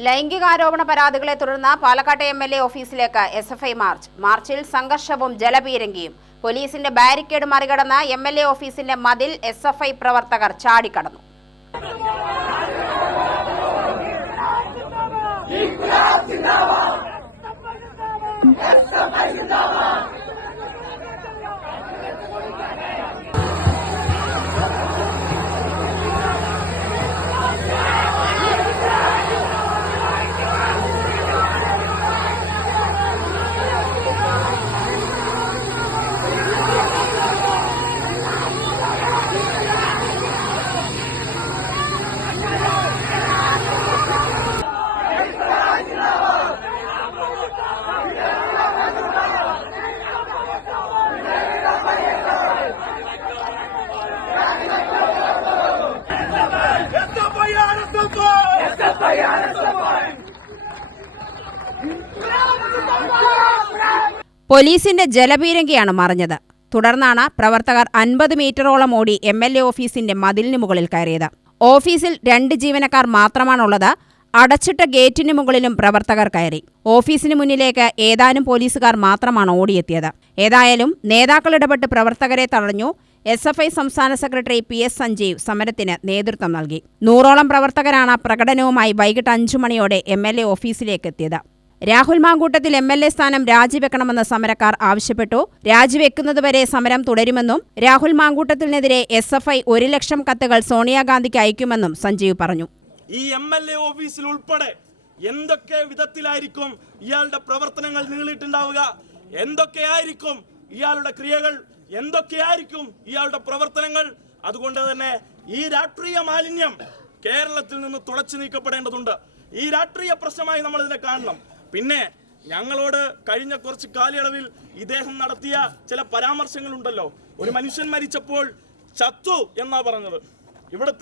ലൈംഗികാരോപണ പരാതികളെ തുടർന്ന് പാലക്കാട്ടെ എം എൽ എ ഓഫീസിലേക്ക് എസ് എഫ് ഐ മാർച്ച് മാർച്ചിൽ സംഘർഷവും ജലപീരങ്കിയും പോലീസിന്റെ ബാരിക്കേഡ് മറികടന്ന് എം എൽ എ ഓഫീസിന്റെ മതിൽ എസ് എഫ് ഐ പ്രവർത്തകർ ചാടിക്കടന്നു പോലീസിന്റെ ജലപീരങ്കിയാണ് മറിഞ്ഞത്. തുടർന്നാണ് പ്രവർത്തകർ അൻപത് മീറ്ററോളം ഓടി എം എൽ എ ഓഫീസിന്റെ മതിലിന് മുകളിൽ കയറിയത്. ഓഫീസിൽ രണ്ട് ജീവനക്കാർ മാത്രമാണുള്ളത്. അടച്ചിട്ട ഗേറ്റിന് മുകളിലും പ്രവർത്തകർ കയറി. ഓഫീസിന് മുന്നിലേക്ക് ഏതാനും പോലീസുകാർ മാത്രമാണ് ഓടിയെത്തിയത്. ഏതായാലും നേതാക്കൾ ഇടപെട്ട് പ്രവർത്തകരെ തടഞ്ഞു. എസ് എഫ് ഐ സംസ്ഥാന സെക്രട്ടറി പി എസ് സഞ്ജീവ് സമരത്തിന് നേതൃത്വം നൽകി. നൂറോളം പ്രവർത്തകരാണ് പ്രകടനവുമായി വൈകിട്ട് അഞ്ചു മണിയോടെ എം എൽ എ ഓഫീസിലേക്ക് എത്തിയത്. Rahul Mamkootathil M L A സ്ഥാനം രാജിവെക്കണമെന്ന് സമരക്കാർ ആവശ്യപ്പെട്ടു. രാജിവെക്കുന്നതുവരെ സമരം തുടരുമെന്നും രാഹുൽ മാങ്കൂട്ടത്തിനെതിരെ എസ് എഫ് ഐ ഒരു ലക്ഷം കത്തുകൾ സോണിയാഗാന്ധിക്ക് അയക്കുമെന്നും സഞ്ജീവ് പറഞ്ഞു. ഈ എം എൽ എ ഓഫീസിൽ ഉൾപ്പെടെ എന്തൊക്കെ വിധത്തിലായിരിക്കും ഇയാളുടെ പ്രവർത്തനങ്ങൾ നീളിയിട്ടുണ്ടാവുക? എന്തൊക്കെയായിരിക്കും ഇയാളുടെ ക്രിയകൾ? എന്തൊക്കെയായിരിക്കും ഇയാളുടെ പ്രവർത്തനങ്ങൾ? അതുകൊണ്ട് തന്നെ ഈ രാഷ്ട്രീയ മാലിന്യം കേരളത്തിൽ നിന്ന് തുടച്ചു നീക്കപ്പെടേണ്ടതുണ്ട്. ഈ രാഷ്ട്രീയ പ്രശ്നമായി നമ്മൾ ഇതിനെ കാണണം. പിന്നെ ഞങ്ങളോട് കഴിഞ്ഞ കുറച്ച് കാലയളവിൽ ഇദ്ദേഹം നടത്തിയ ചില പരാമർശങ്ങളുണ്ടല്ലോ. ഒരു മനുഷ്യൻ മരിച്ചപ്പോൾ ചത്തു എന്നാ പറഞ്ഞത്. ഇവിടുത്തെ